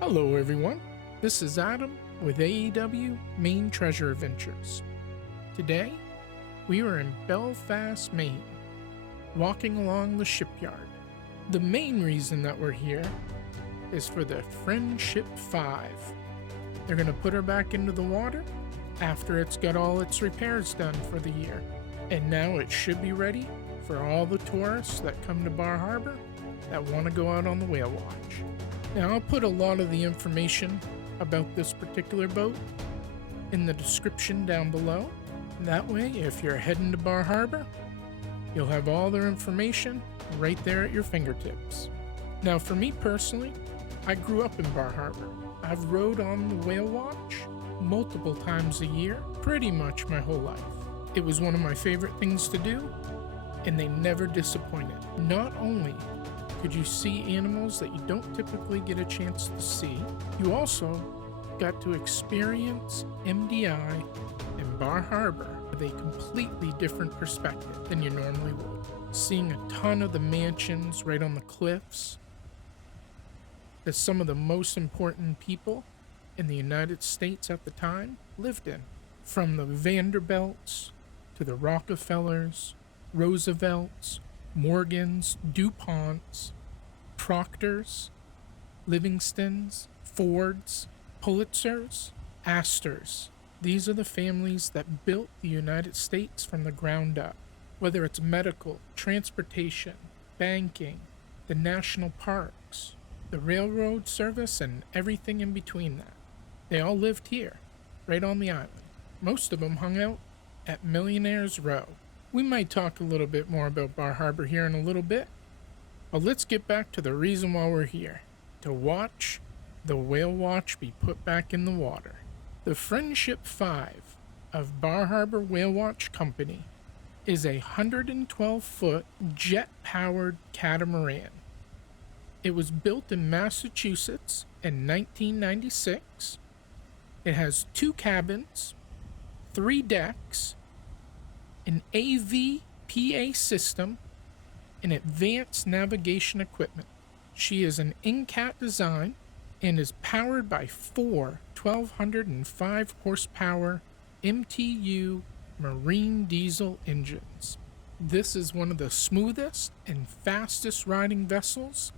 Hello everyone, this is Adam with AEW Maine Treasure Adventures. Today, we are in Belfast, Maine, walking along the shipyard. The main reason that we're here is for the Friendship 5. They're going to put her back into the water after it's got all its repairs done for the year. And now it should be ready for all the tourists that come to Bar Harbor that want to go out on the whale watch. Now, I'll put a lot of the information about this particular boat in the description down below. That way, if you're heading to Bar Harbor, you'll have all their information right there at your fingertips. Now, for me personally, I grew up in Bar Harbor. I've rowed on the whale watch multiple times a year, pretty much my whole life. It was one of my favorite things to do, and they never disappointed. Not only could you see animals that you don't typically get a chance to see, you also got to experience MDI in Bar Harbor with a completely different perspective than you normally would. Seeing a ton of the mansions right on the cliffs that some of the most important people in the United States at the time lived in. From the Vanderbilts to the Rockefellers, Roosevelts, Morgans, DuPonts, Proctors, Livingstons, Fords, Pulitzers, Astors. These are the families that built the United States from the ground up. Whether it's medical, transportation, banking, the national parks, the railroad service, and everything in between that. They all lived here, right on the island. Most of them hung out at Millionaires Row. We might talk a little bit more about Bar Harbor here in a little bit, but let's get back to the reason why we're here, to watch the whale watch be put back in the water. The Friendship 5 of Bar Harbor Whale Watch Company is a 112-foot jet-powered catamaran. It was built in Massachusetts in 1996. It has 2 cabins, 3 decks, an AVPA system, and advanced navigation equipment. She is an in-cat design and is powered by 4 1,205 horsepower MTU marine diesel engines. This is one of the smoothest and fastest riding vessels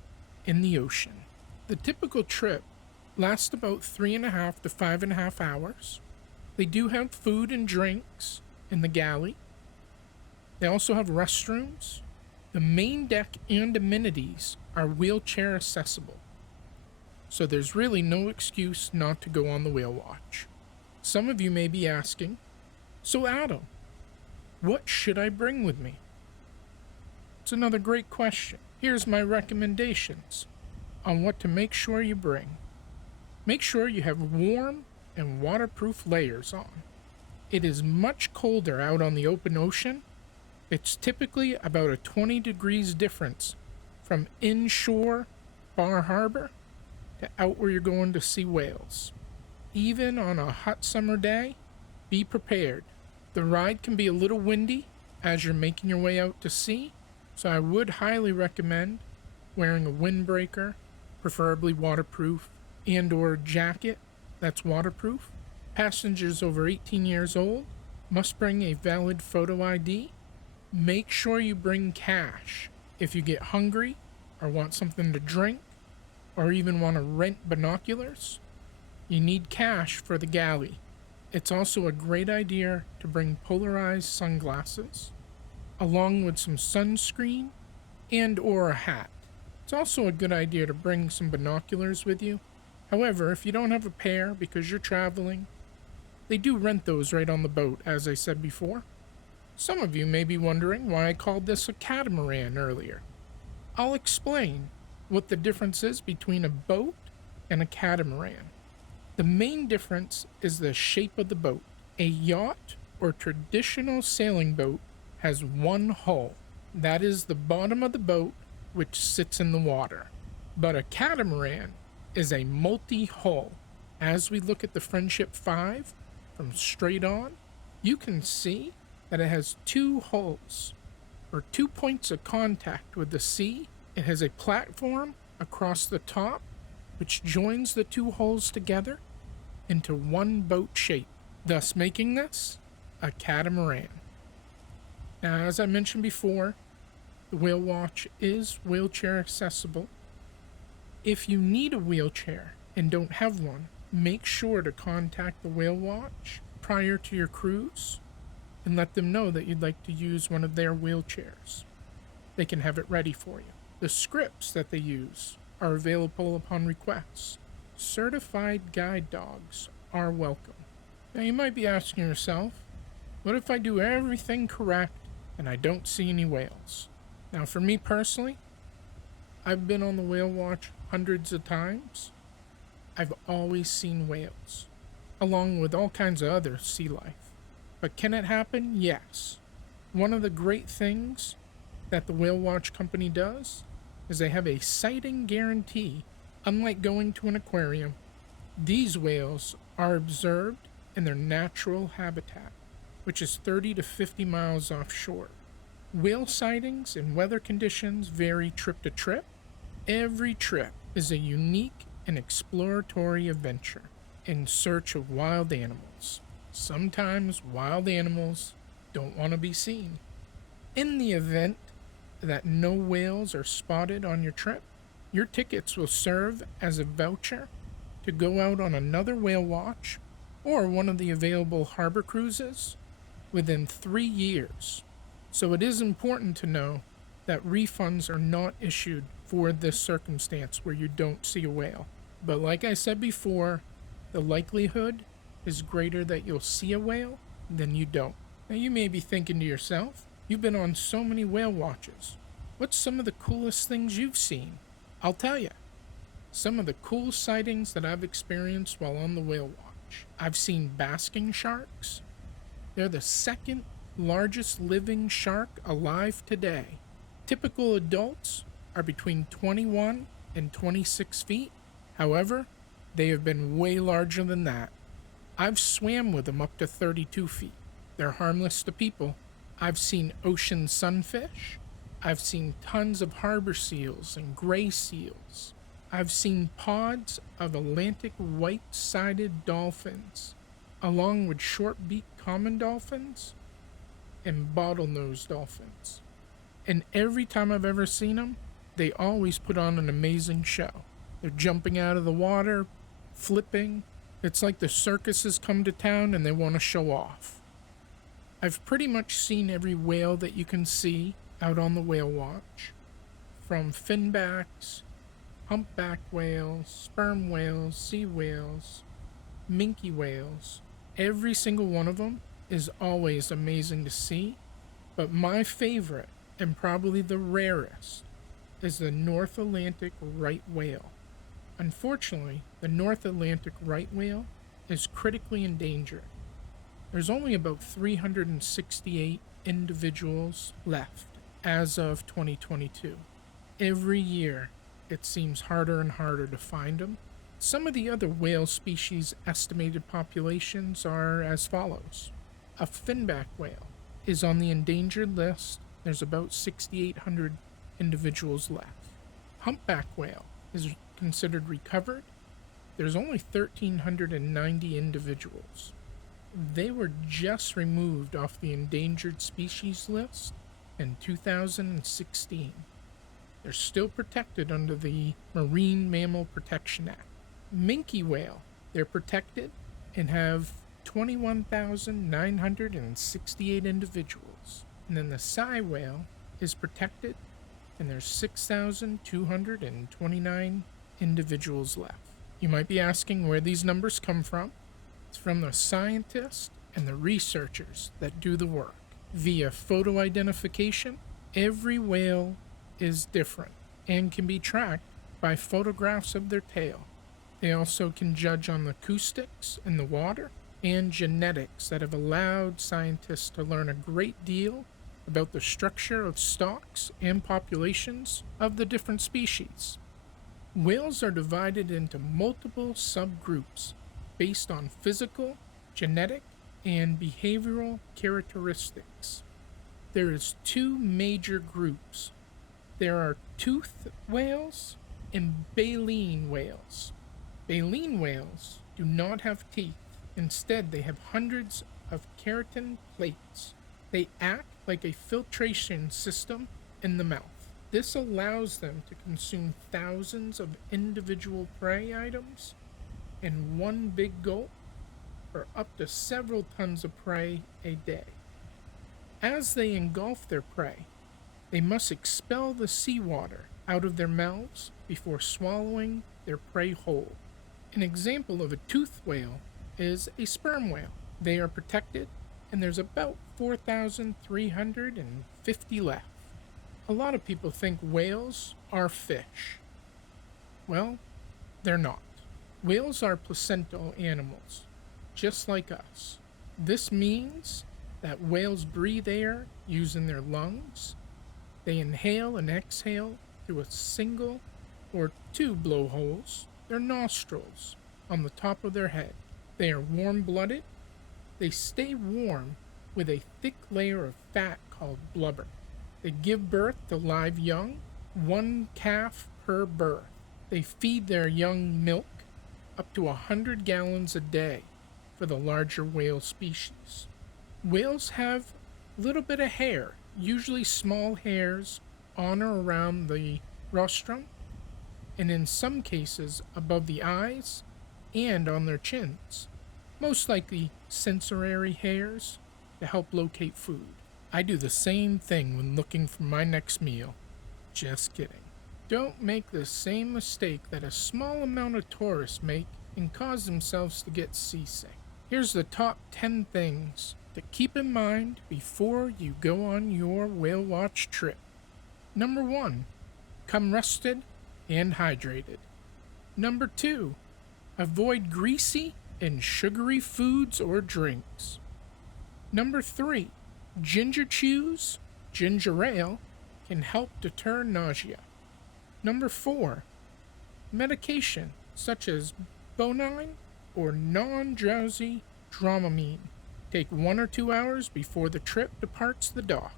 in the ocean. The typical trip lasts about 3.5 to 5.5 hours. They do have food and drinks in the galley. They also have restrooms. The main deck and amenities are wheelchair accessible, so there's really no excuse not to go on the whale watch. Some of you may be asking, so Adam, what should I bring with me? It's another great question. Here's my recommendations on what to make sure you bring. Make sure you have warm and waterproof layers on. It is much colder out on the open ocean. It's typically about a 20 degrees difference from inshore Bar Harbor to out where you're going to see whales. Even on a hot summer day, be prepared. The ride can be a little windy as you're making your way out to sea, so I would highly recommend wearing a windbreaker, preferably waterproof, and/or jacket that's waterproof. Passengers over 18 years old must bring a valid photo ID. Make sure you bring cash if you get hungry or want something to drink or even want to rent binoculars. You need cash for the galley. It's also a great idea to bring polarized sunglasses along with some sunscreen and/or a hat. It's also a good idea to bring some binoculars with you. However, if you don't have a pair because you're traveling, they do rent those right on the boat, as I said before. Some of you may be wondering why I called this a catamaran earlier. I'll explain what the difference is between a boat and a catamaran. The main difference is the shape of the boat. A yacht or traditional sailing boat has one hull. That is the bottom of the boat, which sits in the water. But a catamaran is a multi-hull. As we look at the Friendship 5 from straight on, you can see that it has 2 hulls, or 2 points of contact with the sea. It has a platform across the top which joins the two hulls together into one boat shape, thus making this a catamaran. Now, as I mentioned before, the Whale Watch is wheelchair accessible. If you need a wheelchair and don't have one, make sure to contact the Whale Watch prior to your cruise and let them know that you'd like to use one of their wheelchairs. They can have it ready for you. The scripts that they use are available upon request. Certified guide dogs are welcome. Now you might be asking yourself, what if I do everything correct and I don't see any whales? Now for me personally, I've been on the Whale Watch hundreds of times. I've always seen whales, along with all kinds of other sea life. But can it happen? Yes. One of the great things that the Whale Watch company does is they have a sighting guarantee. Unlike going to an aquarium, these whales are observed in their natural habitat, which is 30 to 50 miles offshore. Whale sightings and weather conditions vary trip to trip. Every trip is a unique and exploratory adventure in search of wild animals. Sometimes wild animals don't want to be seen. In the event that no whales are spotted on your trip, your tickets will serve as a voucher to go out on another whale watch or one of the available harbor cruises within 3 years. So it is important to know that refunds are not issued for this circumstance where you don't see a whale. But like I said before, the likelihood is greater that you'll see a whale than you don't. Now you may be thinking to yourself, you've been on so many whale watches. What's some of the coolest things you've seen? I'll tell you. Some of the cool sightings that I've experienced while on the whale watch. I've seen basking sharks. They're the second largest living shark alive today. Typical adults are between 21 and 26 feet. However, they have been way larger than that. I've swam with them up to 32 feet. They're harmless to people. I've seen ocean sunfish. I've seen tons of harbor seals and gray seals. I've seen pods of Atlantic white-sided dolphins, along with short-beaked common dolphins and bottlenose dolphins. And every time I've ever seen them, they always put on an amazing show. They're jumping out of the water, flipping. It's like the circus has come to town and they want to show off. I've pretty much seen every whale that you can see out on the Whale Watch, from finbacks, humpback whales, sperm whales, sea whales, minke whales. Every single one of them is always amazing to see, but my favorite, and probably the rarest, is the North Atlantic right whale. Unfortunately, the North Atlantic right whale is critically endangered. There's only about 368 individuals left as of 2022. Every year, it seems harder and harder to find them. Some of the other whale species' estimated populations are as follows. A finback whale is on the endangered list. There's about 6,800 individuals left. Humpback whale is considered recovered. There's only 1,390 individuals. They were just removed off the endangered species list in 2016. They're still protected under the Marine Mammal Protection Act. Minke whale, they're protected and have 21,968 individuals. And then the sei whale is protected and there's 6,229 individuals left. You might be asking where these numbers come from. It's from the scientists and the researchers that do the work. Via photo identification, every whale is different and can be tracked by photographs of their tail. They also can judge on the acoustics in the water and genetics that have allowed scientists to learn a great deal about the structure of stocks and populations of the different species. Whales are divided into multiple subgroups based on physical, genetic, and behavioral characteristics. There is two major groups. There are toothed whales and baleen whales. Baleen whales do not have teeth. Instead, they have hundreds of keratin plates. They act like a filtration system in the mouth. This allows them to consume thousands of individual prey items in one big gulp, or up to several tons of prey a day. As they engulf their prey, they must expel the seawater out of their mouths before swallowing their prey whole. An example of a toothed whale is a sperm whale. They are protected, and there's about 4,350 left. A lot of people think whales are fish. Well, they're not. Whales are placental animals, just like us. This means that whales breathe air using their lungs. They inhale and exhale through a single or two blowholes, their nostrils, on the top of their head. They are warm-blooded. They stay warm with a thick layer of fat called blubber. They give birth to live young, one calf per birth. They feed their young milk up to 100 gallons a day for the larger whale species. Whales have a little bit of hair, usually small hairs on or around the rostrum, and in some cases above the eyes and on their chins, most likely sensory hairs to help locate food. I do the same thing when looking for my next meal. Just kidding. Don't make the same mistake that a small amount of tourists make and cause themselves to get seasick. Here's the top 10 things to keep in mind before you go on your whale watch trip. Number 1, come rested and hydrated. Number 2, avoid greasy and sugary foods or drinks. Number 3, ginger chews, ginger ale, can help deter nausea. Number 4, medication such as bonine or non-drowsy Dramamine. Take 1 or 2 hours before the trip departs the dock.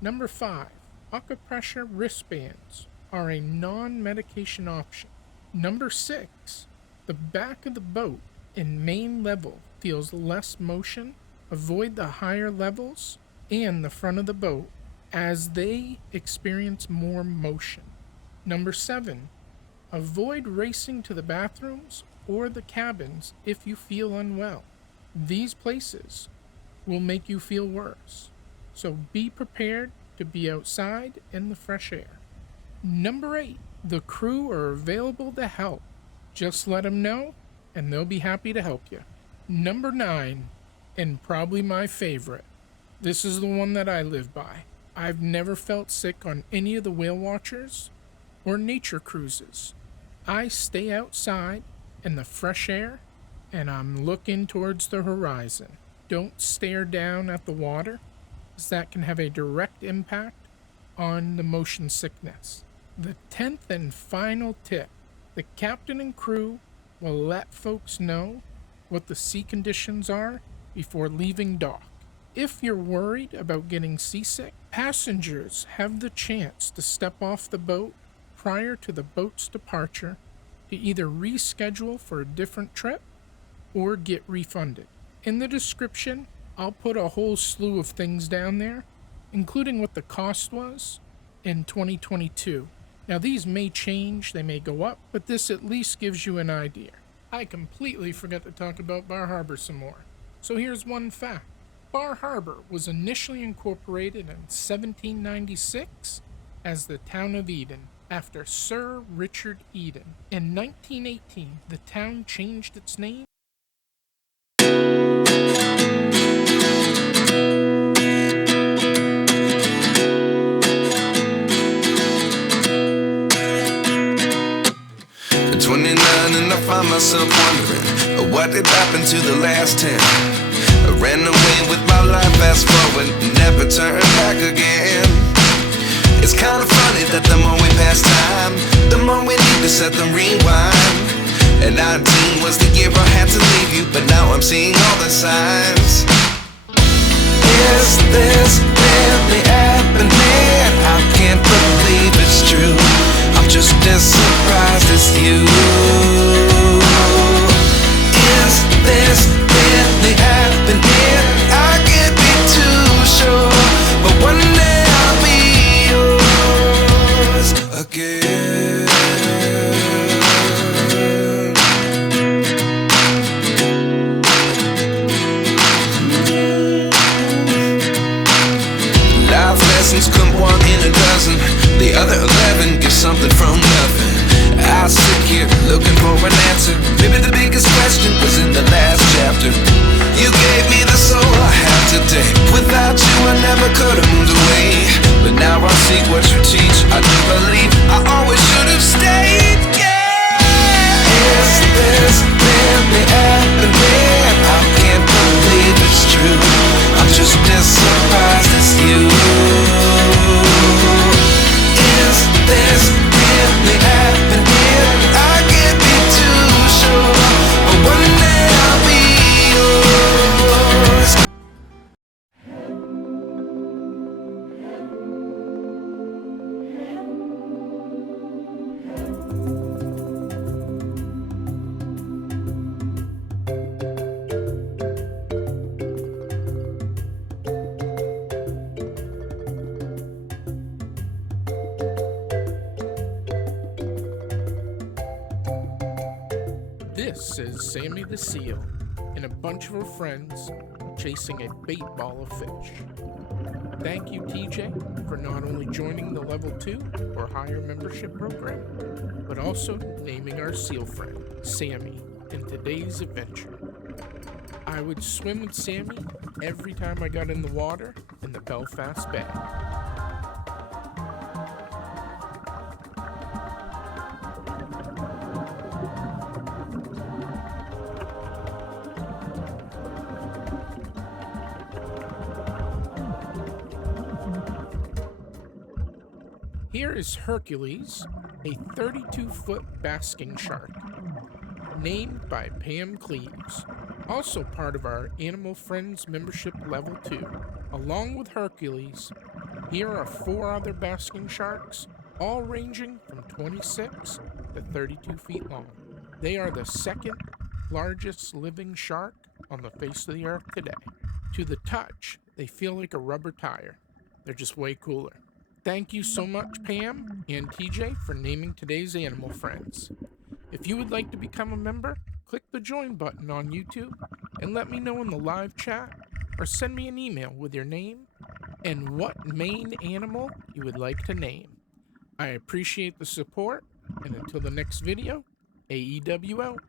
Number 5, acupressure wristbands are a non-medication option. Number 6, the back of the boat in Maine level feels less motion. Avoid the higher levels and the front of the boat as they experience more motion. Number 7, avoid racing to the bathrooms or the cabins if you feel unwell. These places will make you feel worse, so be prepared to be outside in the fresh air. Number 8, the crew are available to help. Just let them know and they'll be happy to help you. Number 9, and probably my favorite, this is the one that I live by. I've never felt sick on any of the whale watchers or nature cruises. I stay outside in the fresh air and I'm looking towards the horizon. Don't stare down at the water, as that can have a direct impact on the motion sickness. The 10th and final tip, the captain and crew will let folks know what the sea conditions are before leaving dock. If you're worried about getting seasick, passengers have the chance to step off the boat prior to the boat's departure to either reschedule for a different trip or get refunded. In the description, I'll put a whole slew of things down there, including what the cost was in 2022. Now these may change, they may go up, but this at least gives you an idea. I completely forgot to talk about Bar Harbor some more. So here's one fact. Bar Harbor was initially incorporated in 1796 as the town of Eden, after Sir Richard Eden. In 1918, the town changed its name At 29 and I find myself wondering what did happen to the last 10. I ran away with my life, fast forward, never turn back again. It's kind of funny that the more we pass time, the more we need to set them rewind. And 19 was the year I had to leave you, but now I'm seeing all the signs. Is this really happening? I can't believe it's true. I'm just as surprised as you. This is Sammy the Seal and a bunch of her friends chasing a bait ball of fish. Thank you, TJ, for not only joining the Level 2 or higher membership program, but also naming our seal friend, Sammy, in today's adventure. I would swim with Sammy every time I got in the water in the Belfast Bay. Here is Hercules, a 32-foot basking shark, named by Pam Cleaves, also part of our Animal Friends membership level 2. Along with Hercules, here are 4 other basking sharks, all ranging from 26 to 32 feet long. They are the second largest living shark on the face of the earth today. To the touch, they feel like a rubber tire. They're just way cooler. Thank you so much, Pam and TJ, for naming today's animal friends. If you would like to become a member, click the join button on YouTube and let me know in the live chat or send me an email with your name and what Maine animal you would like to name. I appreciate the support, and until the next video, AEW out.